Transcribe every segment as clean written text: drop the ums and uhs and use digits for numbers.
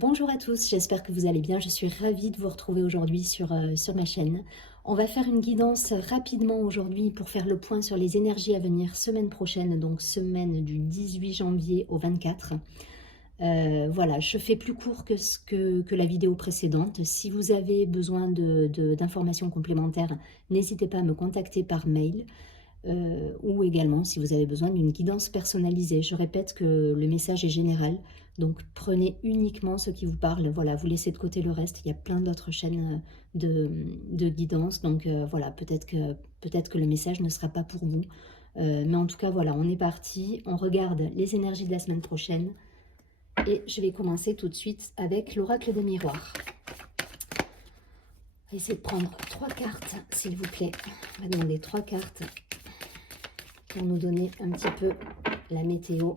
Bonjour à tous, j'espère que vous allez bien. Je suis ravie de vous retrouver aujourd'hui sur ma chaîne. On va faire une guidance rapidement aujourd'hui pour faire le point sur les énergies à venir semaine prochaine, donc semaine du 18 janvier au 24. Voilà, je fais plus court que la vidéo précédente. Si vous avez besoin d'informations complémentaires, n'hésitez pas à me contacter par mail. Ou également si vous avez besoin d'une guidance personnalisée. Je répète que le message est général, donc prenez uniquement ce qui vous parle. Voilà, vous laissez de côté le reste. Il y a plein d'autres chaînes de guidance, donc voilà, peut-être que le message ne sera pas pour vous. Mais en tout cas, voilà, on est parti. On regarde les énergies de la semaine prochaine. Et je vais commencer tout de suite avec l'oracle des miroirs. On va essayer de prendre 3 cartes, s'il vous plaît. On va demander 3 cartes pour nous donner un petit peu la météo.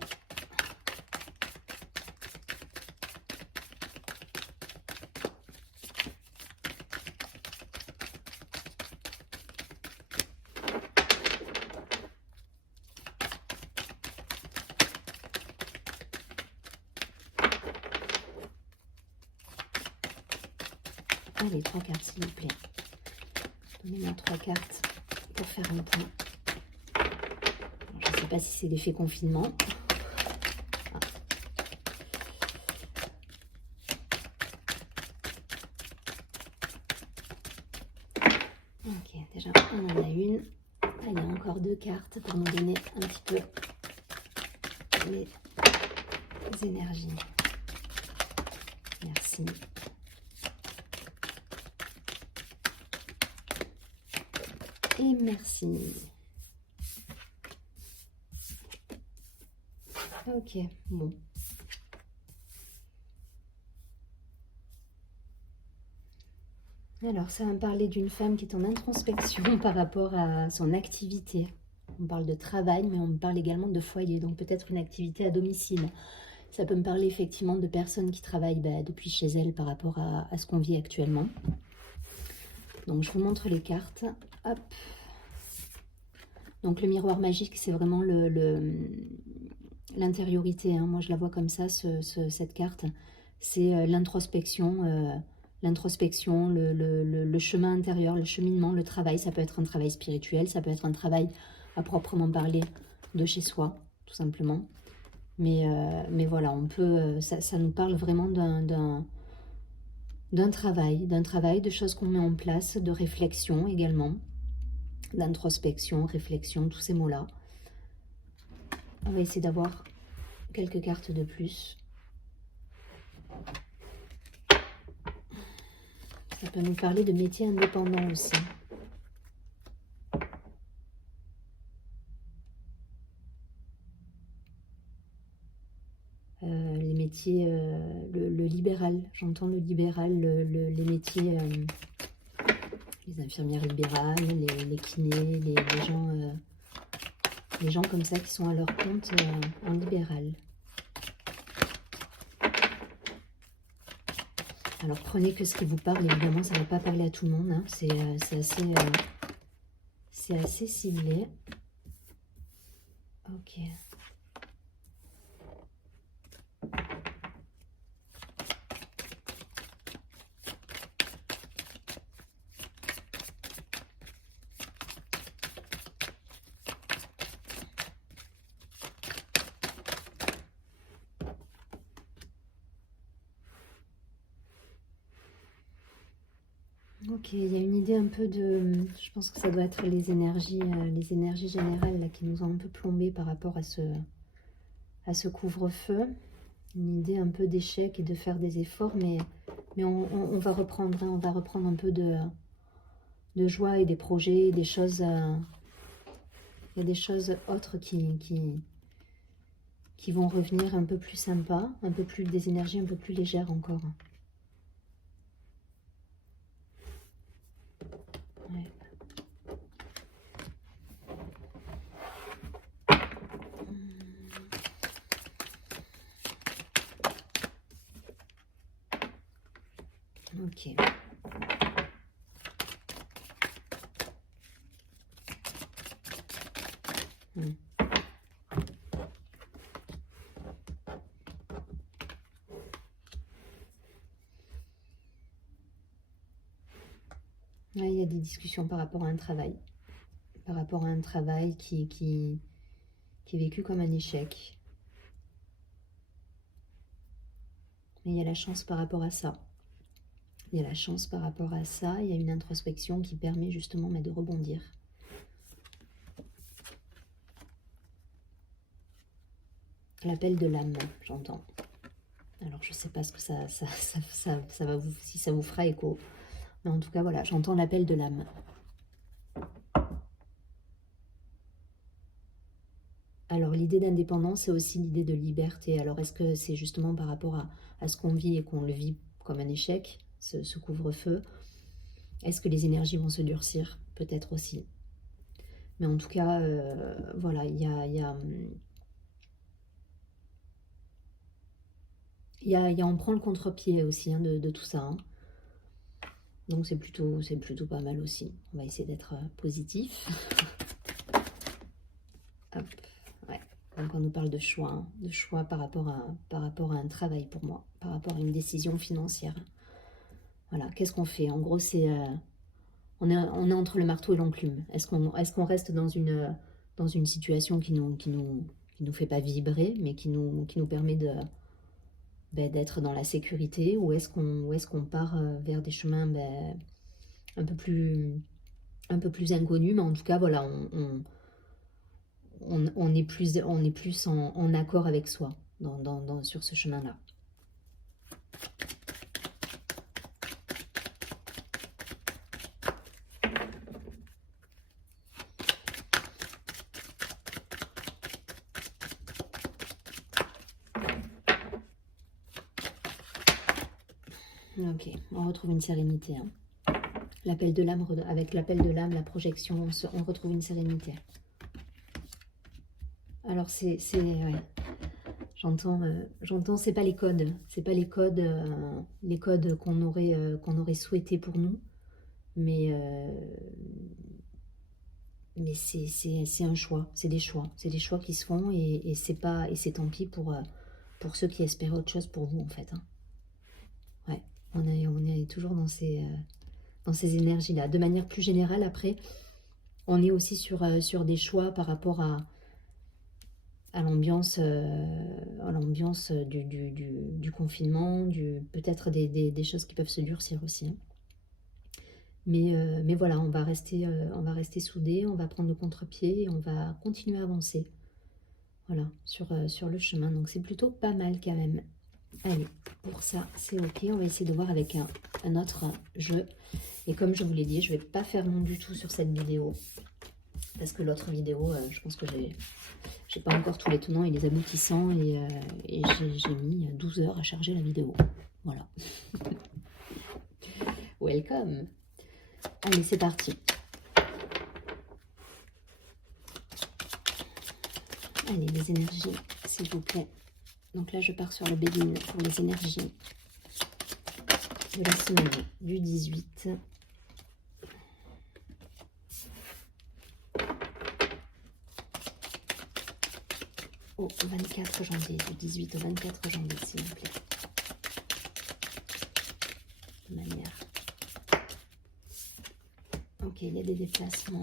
Allez, 3 cartes, s'il vous plaît. Donnez-moi 3 cartes pour faire un point. Je ne sais pas si c'est l'effet confinement. Ah. Ok, déjà, on en a une. Ah, il y a encore 2 cartes pour nous donner un petit peu les énergies. Merci. Et merci. Ok, bon. Alors, ça va me parler d'une femme qui est en introspection par rapport à son activité. On parle de travail, mais on me parle également de foyer, donc peut-être une activité à domicile. Ça peut me parler effectivement de personnes qui travaillent depuis chez elles par rapport à ce qu'on vit actuellement. Donc, je vous montre les cartes. Hop. Donc, le miroir magique, c'est vraiment l'intériorité. Hein. Moi, je la vois comme ça, cette carte. C'est l'introspection, le chemin intérieur, le cheminement, le travail. Ça peut être un travail spirituel, ça peut être un travail à proprement parler de chez soi, tout simplement. Mais voilà, on peut, ça nous parle vraiment d'un travail, de choses qu'on met en place, de réflexion également, d'introspection, réflexion, tous ces mots-là. On va essayer d'avoir quelques cartes de plus. Ça peut nous parler de métiers indépendants aussi. Les métiers, le libéral, j'entends le libéral, les métiers, les infirmières libérales, les kinés, les gens comme ça qui sont à leur compte en libéral. Alors prenez que ce qui vous parle, évidemment ça ne va pas parler à tout le monde, hein. C'est assez ciblé. Ok. Ok, il y a une idée un peu de... Je pense que ça doit être les énergies générales là, qui nous ont un peu plombé par rapport à ce couvre-feu. Une idée un peu d'échec et de faire des efforts, mais on va reprendre, hein, on va reprendre un peu de joie et des projets, des choses... il y a des choses autres qui vont revenir un peu plus sympas, un peu plus, des énergies un peu plus légères encore. Ouais. Ok. Ouais, il y a des discussions par rapport à un travail. Par rapport à un travail qui est vécu comme un échec. Mais il y a la chance par rapport à ça. Il y a la chance par rapport à ça. Il y a une introspection qui permet justement de rebondir. L'appel de l'âme, j'entends. Alors, je ne sais pas ce que ça va vous, si ça vous fera écho. Mais en tout cas, voilà, j'entends l'appel de l'âme. Alors, l'idée d'indépendance, c'est aussi l'idée de liberté. Alors, est-ce que c'est justement par rapport à ce qu'on vit et qu'on le vit comme un échec, ce couvre-feu? Est-ce que les énergies vont se durcir? Peut-être aussi. Mais en tout cas, voilà, il y a on prend le contre-pied aussi de tout ça. Hein. Donc c'est plutôt pas mal aussi. On va essayer d'être positif. Hop, ouais. Donc on nous parle de choix, hein, de choix par rapport à un travail pour moi, par rapport à une décision financière. Voilà, qu'est-ce qu'on fait? En gros, c'est on est entre le marteau et l'enclume. Est-ce qu'on reste dans une situation qui nous fait pas vibrer, mais qui nous permet d'être dans la sécurité, ou est-ce qu'on part vers des chemins un peu plus inconnus, mais en tout cas voilà, on est plus en accord avec soi sur ce chemin-là. Ok, on retrouve une sérénité. Hein. L'appel de l'âme, avec l'appel de l'âme, la projection, on retrouve une sérénité. Alors ouais. J'entends, c'est pas les codes, les codes qu'on aurait souhaité pour nous, mais c'est un choix, c'est des choix qui se font et c'est tant pis pour ceux qui espéraient autre chose pour vous en fait. Hein. Ouais, on est toujours dans ces énergies-là. De manière plus générale, après, on est aussi sur des choix par rapport à l'ambiance du confinement, peut-être des choses qui peuvent se durcir aussi. Hein. Mais voilà, on va rester soudés, on va prendre le contre-pied et on va continuer à avancer. Voilà, sur le chemin. Donc c'est plutôt pas mal quand même. Allez, pour ça, c'est ok. On va essayer de voir avec un autre jeu. Et comme je vous l'ai dit, je ne vais pas faire long du tout sur cette vidéo. Parce que l'autre vidéo, je pense que j'ai pas encore tous les tenants et les aboutissants. Et j'ai mis 12 heures à charger la vidéo. Voilà. Welcome. Allez, c'est parti. Allez, les énergies, s'il vous plaît. Donc là, je pars sur le Béline pour les énergies de la semaine du 18 au 24 janvier. Du 18 au 24 janvier, s'il vous plaît. De manière. Ok, il y a des déplacements.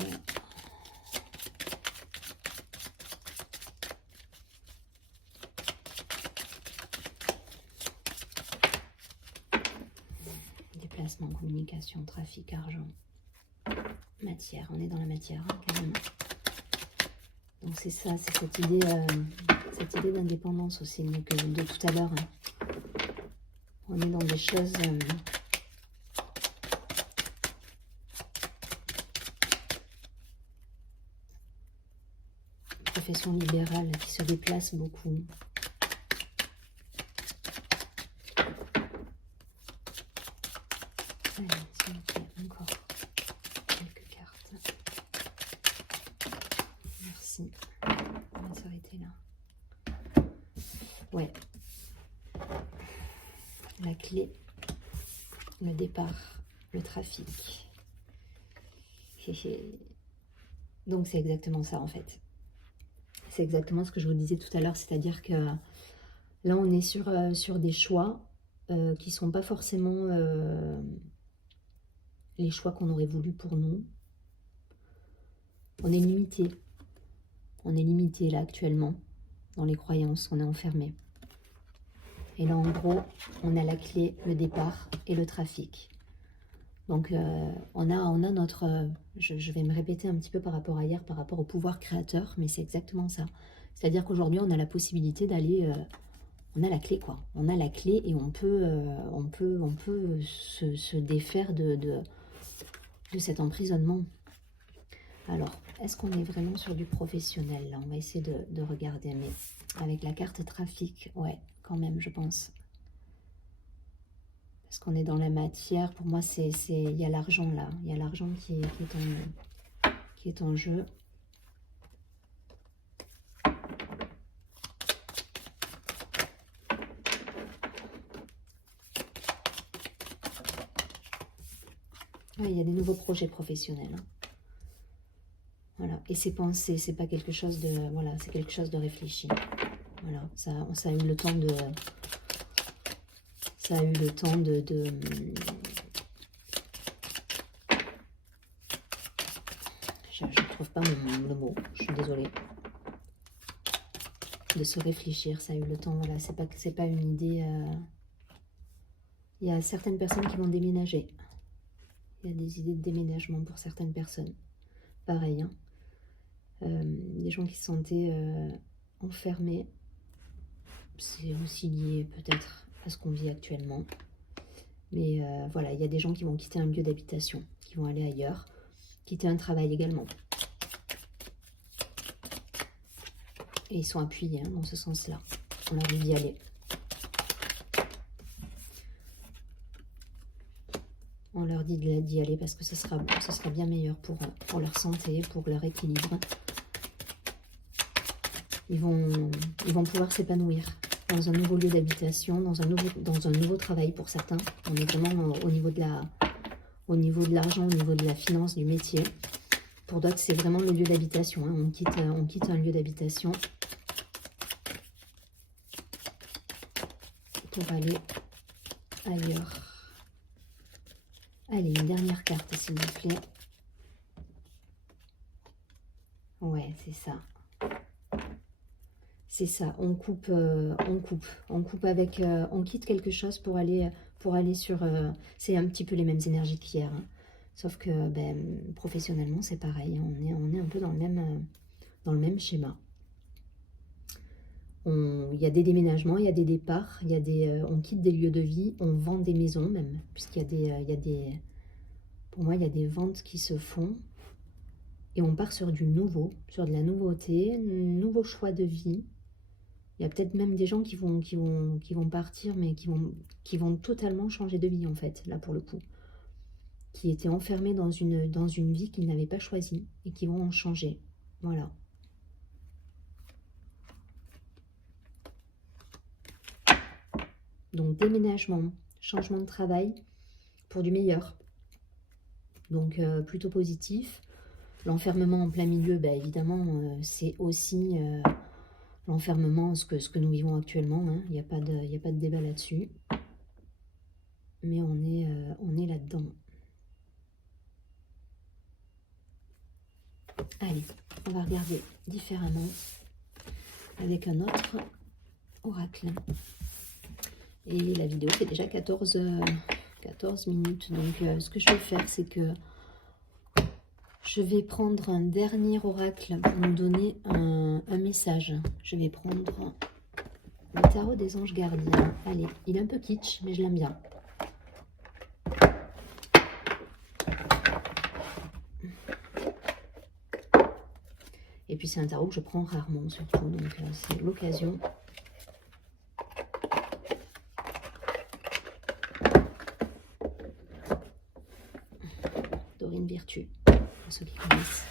Déplacement, communication, trafic, argent, matière. On est dans la matière, hein, carrément. Donc c'est ça, c'est cette idée d'indépendance aussi, donc, de tout à l'heure. Hein. On est dans des choses... profession libérale qui se déplace beaucoup. Allez, s'il vous plaît, encore quelques cartes. Merci. On va s'arrêter là. Ouais. La clé, le départ, le trafic. Donc c'est exactement ça en fait. C'est exactement ce que je vous disais tout à l'heure, c'est-à-dire que là on est sur des choix qui ne sont pas forcément les choix qu'on aurait voulu pour nous. On est limité. On est limité là actuellement. Dans les croyances, on est enfermé. Et là, en gros, on a la clé, le départ et le trafic. Donc, on a notre... je vais me répéter un petit peu par rapport à hier, par rapport au pouvoir créateur, mais c'est exactement ça. C'est-à-dire qu'aujourd'hui, on a la possibilité d'aller... on a la clé, quoi. On a la clé et on peut se défaire de cet emprisonnement. Alors, est-ce qu'on est vraiment sur du professionnel, là? On va essayer de regarder, mais avec la carte trafic, ouais, quand même, je pense. Parce qu'on est dans la matière. Pour moi, il y a l'argent, là. Il y a l'argent qui est en jeu. Ouais, il y a des nouveaux projets professionnels, hein. Voilà, et c'est pensé, c'est pas quelque chose de... Voilà, c'est quelque chose de réfléchi. Voilà, ça a eu le temps de... Ça a eu le temps de je ne trouve pas le mot, je suis désolée. De se réfléchir, ça a eu le temps, voilà, c'est pas une idée... Il y a certaines personnes qui vont déménager. Il y a des idées de déménagement pour certaines personnes. Pareil, hein. Des gens qui se sentaient enfermés. C'est aussi lié peut-être à ce qu'on vit actuellement. Mais voilà, il y a des gens qui vont quitter un lieu d'habitation, qui vont aller ailleurs, quitter un travail également. Et ils sont appuyés, hein, dans ce sens-là. On leur dit d'y aller. On leur dit d'y aller parce que ce sera bien meilleur pour leur santé, pour leur équilibre. Ils vont pouvoir s'épanouir dans un nouveau lieu d'habitation, dans un nouveau travail pour certains. On est vraiment au niveau de l'argent, au niveau de la finance, du métier. Pour d'autres, c'est vraiment le lieu d'habitation, hein. On quitte un lieu d'habitation pour aller ailleurs. Allez, une dernière carte, s'il vous plaît. Ouais, c'est ça. C'est ça, on coupe avec, on quitte quelque chose pour aller sur, c'est un petit peu les mêmes énergies qu'hier, hein. Sauf que professionnellement c'est pareil, hein. On est un peu dans le même schéma. Il y a des déménagements, il y a des départs, on quitte des lieux de vie, on vend des maisons même, puisqu'il y a des, pour moi il y a des ventes qui se font. Et on part sur du nouveau, sur de la nouveauté, un nouveau choix de vie. Il y a peut-être même des gens qui vont partir, mais qui vont totalement changer de vie, en fait, là pour le coup. Qui étaient enfermés dans une vie qu'ils n'avaient pas choisie et qui vont en changer. Voilà. Donc déménagement, changement de travail pour du meilleur. Donc plutôt positif. L'enfermement en plein milieu, évidemment, c'est aussi l'enfermement, ce que nous vivons actuellement, hein. Il n'y a pas de débat là-dessus. Mais on est là-dedans. Allez, on va regarder différemment avec un autre oracle. Et la vidéo fait déjà 14 minutes. Donc ce que je vais faire, c'est que je vais prendre un dernier oracle pour nous donner un message. Je vais prendre le tarot des anges gardiens. Allez, il est un peu kitsch, mais je l'aime bien. Et puis c'est un tarot que je prends rarement surtout, donc c'est l'occasion. Dorine Virtue, pour ceux qui connaissent.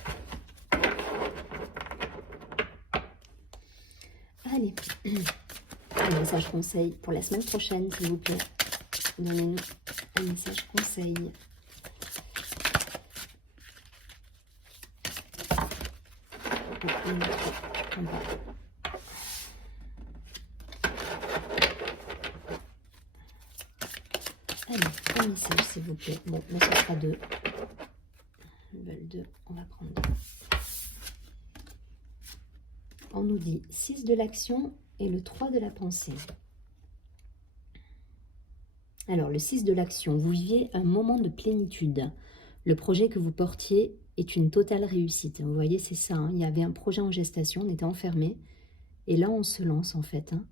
Allez, un message conseil pour la semaine prochaine, s'il vous plaît. Donnez-nous un message conseil. Allez, un message, s'il vous plaît. Bon, moi, ce sera 2. 2, on va prendre 2. On nous dit 6 de l'action et le 3 de la pensée. Alors, le 6 de l'action, vous viviez un moment de plénitude. Le projet que vous portiez est une totale réussite. Vous voyez, c'est ça. Hein. Il y avait un projet en gestation, on était enfermé. Et là, on se lance en fait. Hein.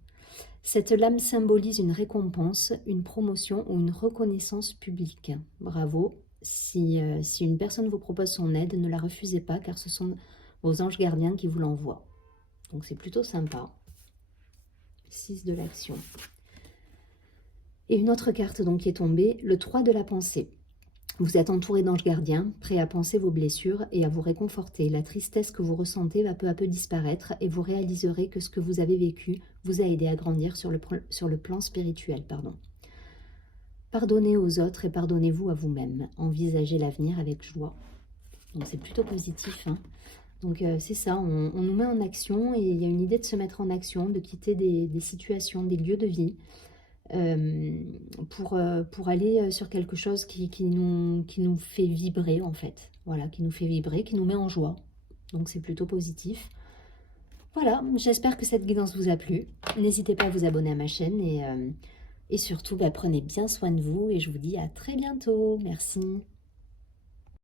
Cette lame symbolise une récompense, une promotion ou une reconnaissance publique. Bravo. Si une personne vous propose son aide, ne la refusez pas car ce sont vos anges gardiens qui vous l'envoient. Donc c'est plutôt sympa. 6 de l'action. Et une autre carte donc qui est tombée, le 3 de la pensée. Vous êtes entouré d'anges gardiens, prêts à penser vos blessures et à vous réconforter. La tristesse que vous ressentez va peu à peu disparaître et vous réaliserez que ce que vous avez vécu vous a aidé à grandir sur le plan spirituel. Pardonnez aux autres et pardonnez-vous à vous-même. Envisagez l'avenir avec joie. Donc c'est plutôt positif. Hein. Donc c'est ça, on nous met en action et il y a une idée de se mettre en action, de quitter des situations, des lieux de vie. Pour aller sur quelque chose qui nous fait vibrer en fait, voilà, qui nous fait vibrer, qui nous met en joie, donc c'est plutôt positif. Voilà, j'espère que cette guidance vous a plu, n'hésitez pas à vous abonner à ma chaîne et surtout prenez bien soin de vous et je vous dis à très bientôt, merci.